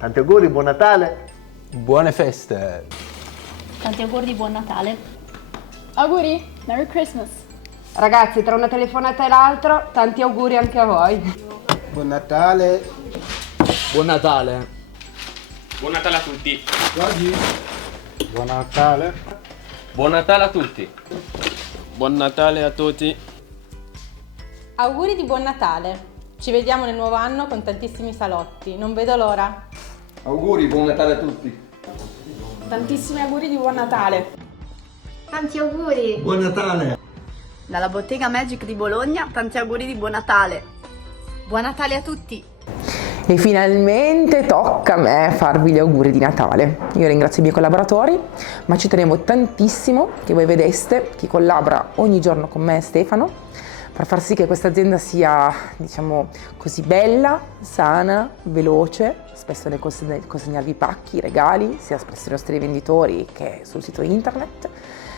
Tanti auguri, buon Natale. Buone feste. Tanti auguri di buon Natale. Auguri, Merry Christmas. Ragazzi, tra una telefonata e l'altra, tanti auguri anche a voi. Buon Natale. Buon Natale. Buon Natale a tutti. Buon Natale. Buon Natale a tutti. Buon Natale a tutti. Auguri di buon Natale. Ci vediamo nel nuovo anno con tantissimi salotti. Non vedo l'ora. Auguri, buon Natale a tutti. Tantissimi auguri di buon Natale. Tanti auguri. Buon Natale. Dalla Bottega Magic di Bologna, tanti auguri di buon Natale. Buon Natale a tutti. E finalmente tocca a me farvi gli auguri di Natale. Io ringrazio i miei collaboratori, ma ci tenevo tantissimo che voi vedeste chi collabora ogni giorno con me e Stefano per far sì che questa azienda sia, diciamo, così bella, sana, veloce, spesso nel consegnarvi pacchi, regali, sia presso i nostri venditori che sul sito internet.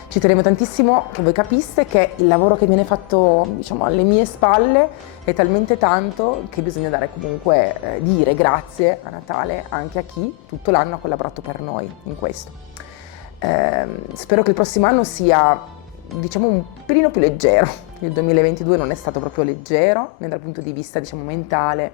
Ci tenevo tantissimo che voi capiste che il lavoro che viene fatto, diciamo, alle mie spalle è talmente tanto che bisogna dare comunque, dire grazie a Natale anche a chi tutto l'anno ha collaborato per noi in questo. Spero che il prossimo anno sia, diciamo, un pelino più leggero. Il 2022 non è stato proprio leggero, né dal punto di vista, diciamo, mentale,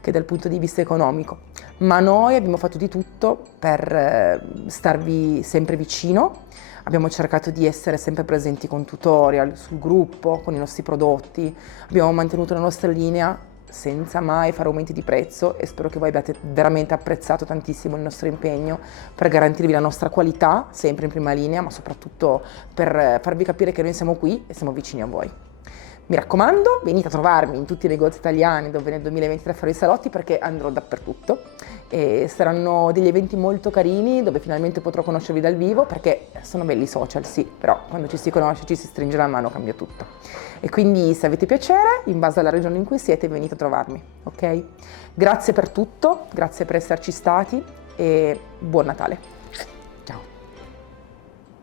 che dal punto di vista economico, ma noi abbiamo fatto di tutto per starvi sempre vicino. Abbiamo cercato di essere sempre presenti con tutorial sul gruppo, con i nostri prodotti, abbiamo mantenuto la nostra linea senza mai fare aumenti di prezzo e spero che voi abbiate veramente apprezzato tantissimo il nostro impegno per garantirvi la nostra qualità, sempre in prima linea, ma soprattutto per farvi capire che noi siamo qui e siamo vicini a voi. Mi raccomando, venite a trovarmi in tutti i negozi italiani dove nel 2023 farò i salotti perché andrò dappertutto e saranno degli eventi molto carini dove finalmente potrò conoscervi dal vivo perché sono belli i social, sì, però quando ci si conosce, ci si stringe la mano, cambia tutto. E quindi se avete piacere, in base alla regione in cui siete, venite a trovarmi, ok? Grazie per tutto, grazie per esserci stati e buon Natale!